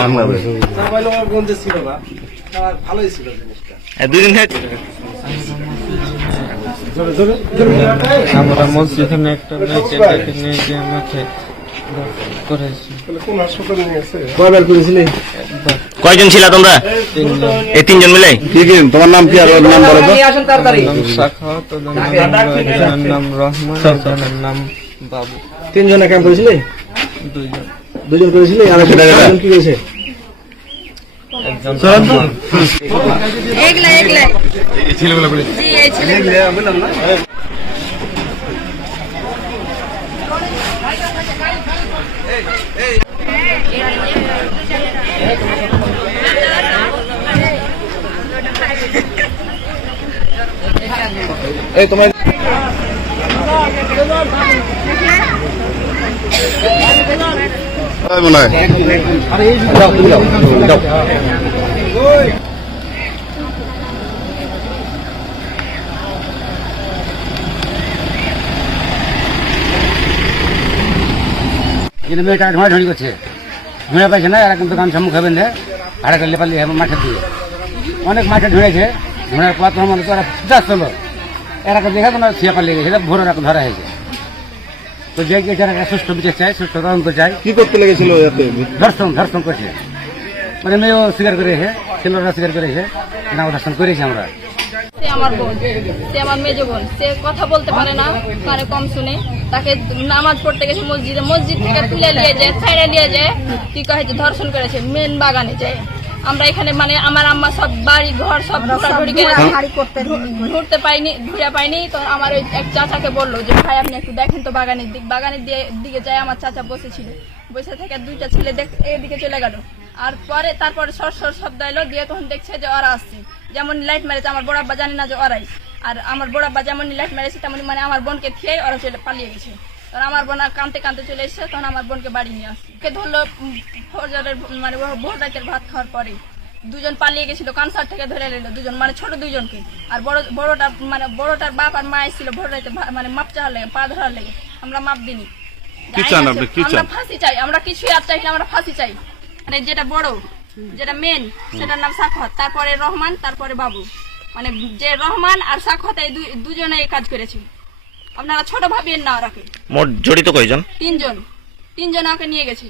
Bangladesh. Mobile আমার বন্ধু ছিল না। ভালোই ছিল জিনিসটা। দুদিন আমরা মসজিদে একটা মেয়েকে ডেকে নিয়ে গিয়ে আমাকে করেছি। কয়বার করেছিলি? একবার কয়জন ছিল তোমরা? এই তিনজন মিলে? কি কি? তোমার নাম কি আর ওর নাম বলো তো? নাম রহমান নাম বাবু। তিনজনে কাম করেছিলি? দুইজন। দুজন করেছিলি আর সেটা যেটা। একজন কি করেছে? এই তোমার এই মনে হয়। কিন্তু করছে ঢুঁড়ে পাইছে না এরা কিন্তু হবেন রে ভাড়া করলে পারলে মাঠে দিয়ে অনেক মাঠে ঢুঁড়েছে ঢুঁড়ার পর তোমার তোরা যাস চলো এরা দেখে কোনো ছিয়া পালিয়ে গেছে ভোর ধরা হয়েছে। তো যে এরা সুস্থ বিচার চাই সুস্থ তদন্ত চাই কি করতে লেগেছিল ধর্ষণ ধর্ষণ করছে। মানে মেয়েও স্বীকার করেছে ছেলেরা স্বীকার করেছে না ধর্ষণ করেছি আমরা। সে আমার বোন সে আমার মেজ বোন। সে কথা বলতে পারে না কানে কম শুনে। তাকে নামাজ পড়তে গেছে মসজিদে মসজিদ থেকে তুলে নিয়ে যায় ছাইড়ে নিয়ে যায়। কি কহে যে ধর্ষণ করেছে মেন বাগানে যায়। আমরা এখানে মানে আমার আম্মা সব বাড়ি ঘর সব ঘোরাঘুরি করে ঘুরতে পাইনি ঘুরে পাইনি। তো আমার ওই এক চাচাকে বলল যে ভাই আপনি একটু দেখেন তো বাগানের দিক বাগানের দিকে যাই আমার চাচা বসেছিল। বসে থেকে দুইটা ছেলে দেখ এদিকে চলে গেল। আর পরে তারপরে সর সর শব্দ এলো দিয়ে তখন দেখছে যে ওরা আসছে। যেমন লাইট মেরেছে আমার বড় আব্বা জানি না যে ওরাই। আর আমার বড় আব্বা যেমন লাইট মেরেছে তেমন মানে আমার বোনকে থিয়ে ওরা চলে পালিয়ে গেছে। তখন আমার বোন কানতে কানতে চলে এসেছে তখন আমার বোনকে বাড়ি নিয়ে আসছে। কে ধরলো উম, মানে ভোর রাতের ভাত খাওয়ার পরে দুজন পালিয়ে গেছিল কানসার থেকে ধরে নিল দুজন মানে ছোট দুজনকে আর বড় বড়টা মানে বড়টার বাপ আর মা এসেছিল ভোর রাতে মানে মাপ চাওয়ার লেগে পা ধরার লেগে। আমরা মাপ দিনি আমরা ফাঁসি চাই আমরা কিছুই আর চাই না আমরা ফাঁসি চাই। মানে যেটা বড় যেটা মেন সেটার নাম সাক্ষত তারপরে রহমান তারপরে বাবু। মানে যে রহমান আর সাক্ষত এই দুজনে কাজ করেছে। আপনারা ছোট ভাবিয়েন না ওরাকে মোট জড়িত কয়জন? তিনজন। তিনজন ওকে নিয়ে গেছে।